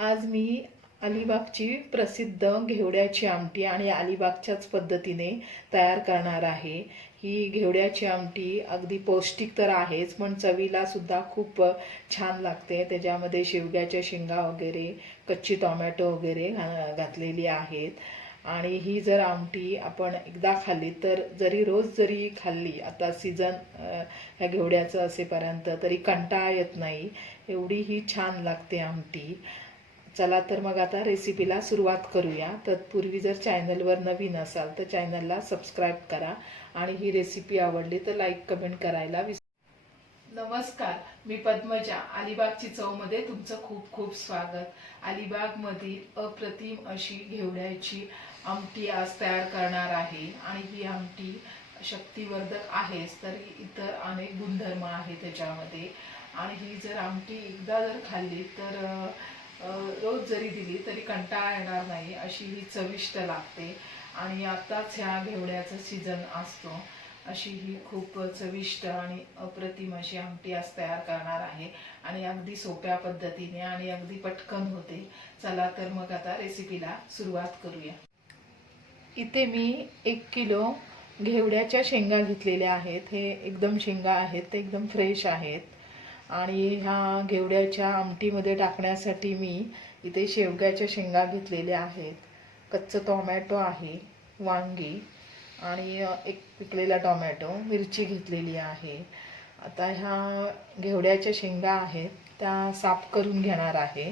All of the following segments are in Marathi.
आज मी अलिबागची प्रसिद्ध घेवड्याची आमटी आणि अलिबागच्याच पद्धतीने तयार करणार आहे. ही घेवड्याची आमटी अगदी पौष्टिक तर आहेच पण चवीला सुद्धा खूप छान लागते. त्याच्यामध्ये शेवग्याच्या शेंगा वगैरे कच्ची टोमॅटो वगैरे घा- घातलेली आहेत. आणि ही जर आमटी आपण एकदा खाल्ली तर जरी रोज जरी खाल्ली आता सीझन ह्या घेवड्याचं असेपर्यंत तरी कंटाळा येत नाही. एवढी ही छान लागते आमटी. चला तर मग आता रेसिपीला सुरुवात करूया. तत्पूर्वी जर चॅनलवर नवीन असाल तर चॅनलला सबस्क्राईब करा आणि ही रेसिपी आवडली तर लाईक कमेंट करायला विसरू नमस्कार मी पद्मजा. अलिबागची चवमध्ये तुमचं खूप खूप स्वागत. अलिबागमधील अप्रतिम अशी घेवड्याची आमटी आज तयार करणार आहे आणि ही आमटी शक्तिवर्धक आहेच तरी इतर अनेक गुणधर्म आहे त्याच्यामध्ये. आणि ही जर आमटी एकदा जर खाल्ली तर रोज जरी दिली तरी कंटाळा येणार नाही अशी ही चविष्ट लागते. आणि आत्ताच ह्या घेवड्याचा सीझन असतो. अशी ही खूप चविष्ट आणि अप्रतिम अशी आमटी आज तयार करणार आहे. आणि अगदी सोप्या पद्धतीने आणि अगदी पटकन होते. चला तर मग आता रेसिपीला सुरुवात करूया. इथे मी एक किलो घेवड्याच्या शेंगा घेतलेल्या आहेत. हे एकदम शेंगा आहेत ते एकदम फ्रेश आहेत. आणि ह्या घेवड्याच्या आमटीमध्ये टाकण्यासाठी मी इथे शेवग्याच्या शेंगा घेतलेल्या आहेत. कच्चं टोमॅटो आहे वांगी आणि एक पिकलेला टोमॅटो मिरची घेतलेली आहे. आता ह्या घेवड्याच्या शेंगा आहेत त्या साफ करून घेणार आहे.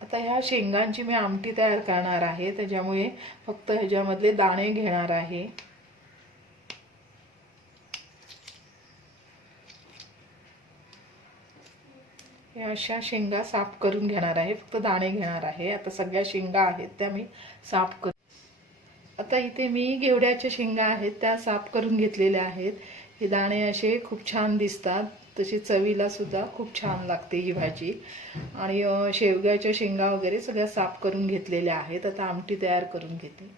आता ह्या शेंगांची मी आमटी तयार करणार आहे त्याच्यामुळे फक्त ह्याच्यामधले दाणे घेणार आहे. हे अशा शेंगा साफ करून घेणार आहे. फक्त दाणे घेणार आहे. आता सगळ्या शेंगा आहेत त्या मी साफ कर आता इथे मी घेवड्याच्या शेंगा आहेत त्या साफ करून घेतलेल्या आहेत. हे दाणे असे खूप छान दिसतात. तशी चवीला सुद्धा खूप छान लागते ही भाजी. आणि शेवग्याच्या शेंगा वगैरे सगळ्या साफ करून घेतलेल्या आहेत. आता आमटी तयार करून घेते.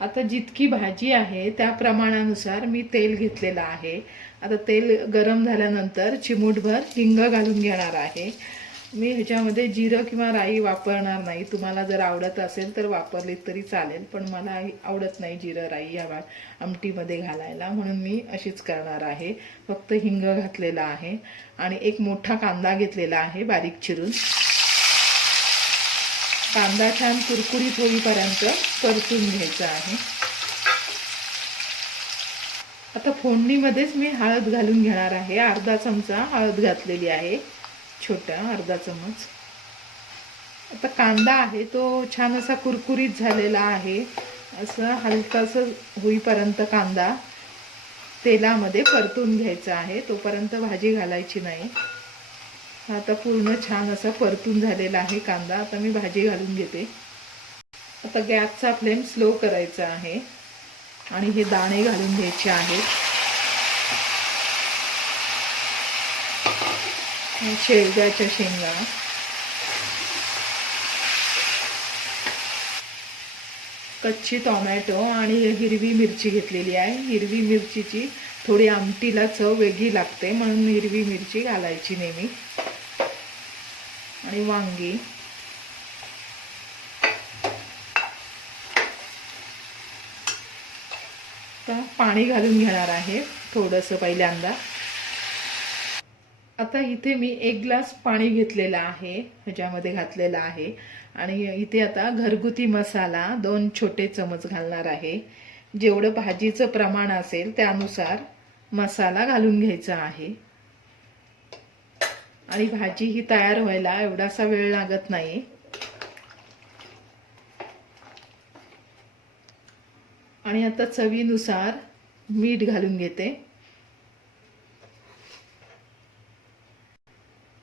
आता जितकी भाजी आहे त्या प्रमाणानुसार मी तेल घेतलेलं आहे. आता तेल गरम झाल्यानंतर चिमूटभर हिंग घालून घेणार आहे. मी ह्याच्यामध्ये जिरं किंवा राई वापरणार नाही. तुम्हाला जर आवडत असेल तर वापरली तरी चालेल पण मला आवडत नाही जिरं राई या आमटीमध्ये घालायला. म्हणून मी अशीच करणार आहे. फक्त हिंग घातलेला आहे आणि एक मोठा कांदा घेतलेला आहे बारीक चिरून. कांदा छान कुरकुरीत होईपर्यंत परतून घ्यायचा आहे. आता फोडणीमध्येच मी हळद घालून घेणार आहे. अर्धा चमचा हळद घातलेली आहे. छोटा अर्धा चमच. आता कांदा आहे तो छान असा कुरकुरीत झालेला आहे. असं हलकासं होईपर्यंत कांदा तेलामध्ये परतून घ्यायचा आहे. तोपर्यंत भाजी घालायची नाही. आता पूर्ण छान असा परतून झालेला आहे कांदा. आता मी भाजी घालून घेते. आता गॅसचा फ्लेम स्लो करायचा आहे. आणि हे दाणे घालून घ्यायचे आहेत शेवग्याच्या शेंगा. कच्ची टोमॅटो आणि हिरवी मिरची घेतलेली आहे. हिरवी मिरचीची थोडी आमटीला चव वेगळी लागते म्हणून हिरवी मिरची घालायची नेहमी. आणि वांगी. आता पाणी घालून घेणार आहे थोडंसं पहिल्यांदा. आता इथे मी एक ग्लास पाणी घेतलेलं आहे ह्याच्यामध्ये घातलेलं आहे. आणि इथे आता घरगुती मसाला दोन छोटे चमच घालणार आहे. जेवढं भाजीचं प्रमाण असेल त्यानुसार मसाला घालून घ्यायचा आहे. आणि भाजी ही तयार व्हायला एवढासा वेळ लागत नाही. आणि आता चवीनुसार मीठ घालून घेते.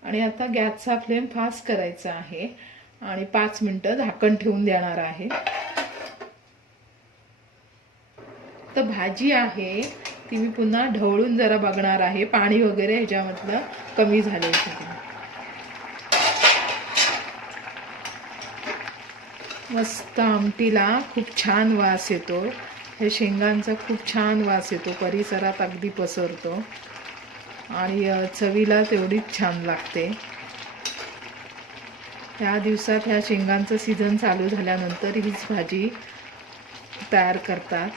आणि आता गॅसचा फ्लेम फास्ट करायचा आहे. आणि पाच मिनटं झाकण ठेवून देणार आहे. तर भाजी आहे ती मी पुन्हा ढवळून जरा बघणार आहे. पाणी वगैरे ह्याच्यामधलं कमी झाले मस्त आमटीला खूप छान वास येतो. हे शेंगांचा खूप छान वास येतो. परिसरात अगदी पसरतो. आणि चवीला तेवढीच छान लागते. ह्या दिवसात ह्या शेंगांचं सीझन चालू झाल्यानंतर हीच भाजी तयार करतात.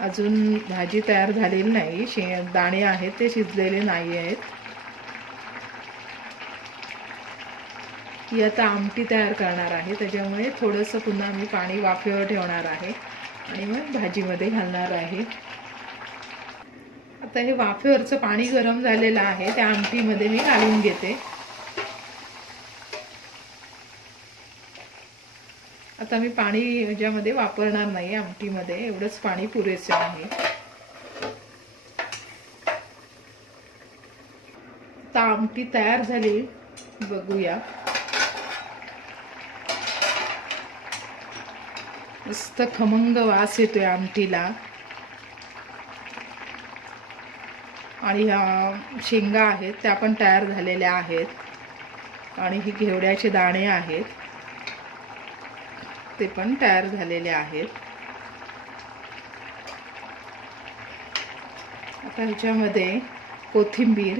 अजून भाजी तयार झालेली नाही. शे दाणे आहेत ते शिजलेले नाही आहेत. ही आता आमटी तयार करणार आहे. त्याच्यामुळे थोडंसं पुन्हा मी पाणी वाफेवर ठेवणार आहे आणि मग भाजीमध्ये घालणार आहे. आता हे वाफेवरचं पाणी गरम झालेलं आहे. त्या आमटीमध्ये मी घालून घेते. आता मी पाणी ह्याच्यामध्ये वापरणार नाही आमटीमध्ये एवढंच पाणी पुरेसे आहे. आता आमटी तयार झाली बघूया. मस्त खमंग वास येतोय आमटीला. आणि ह्या शेंगा आहेत त्या पण तयार झालेल्या आहेत. आणि ही घेवड्याचे दाणे आहेत. ते पण तयार झालेले आहेत. आता ह्याच्यामध्ये कोथिंबीर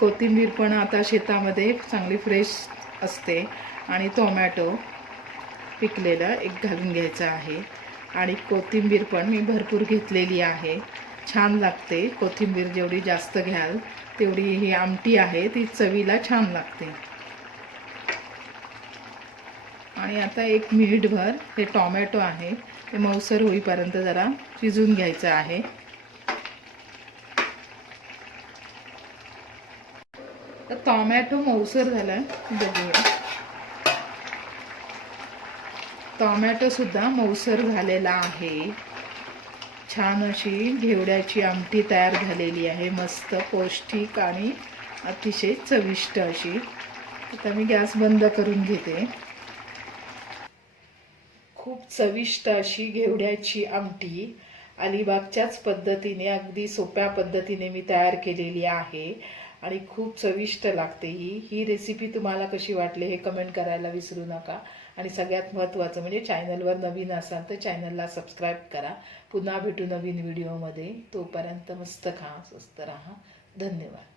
कोथिंबीर पण आता शेतामध्ये चांगली फ्रेश असते. आणि टोमॅटो पिकलेलं एक घालून घ्यायचं आहे. आणि कोथिंबीर पण मी भरपूर घेतलेली आहे. छान लागते कोथिंबीर जेवढी जास्त घ्याल तेवढी ही आमटी आहे ती चवीला छान लागते. आणि आता एक मिनिटभर हे टॉमॅटो आहे ते मऊसर होईपर्यंत जरा शिजून घ्यायचं आहे. तर टॉमॅटो मऊसर झाला बघूया. टॉमॅटोसुद्धा मऊसर झालेला आहे. छान अशी घेवड्याची आमटी तयार झालेली आहे. मस्त पौष्टिक आणि अतिशय चविष्ट अशी. आता मी गॅस बंद करून घेते. खूप चविष्ट अशी घेवड्याची आमटी अलिबागच्याच पद्धतीने अगदी सोप्या पद्धतीने मी तयार केलेली आहे आणि खूप चविष्ट लागते ही. ही रेसिपी तुम्हाला कशी वाटली हे कमेंट करायला विसरू नका. आणि सगळ्यात महत्त्वाचं म्हणजे चॅनलवर नवीन असाल तर चॅनलला सबस्क्राईब करा. पुन्हा भेटू नवीन व्हिडिओमध्ये तोपर्यंत मस्त खा स्वस्त राहा. धन्यवाद.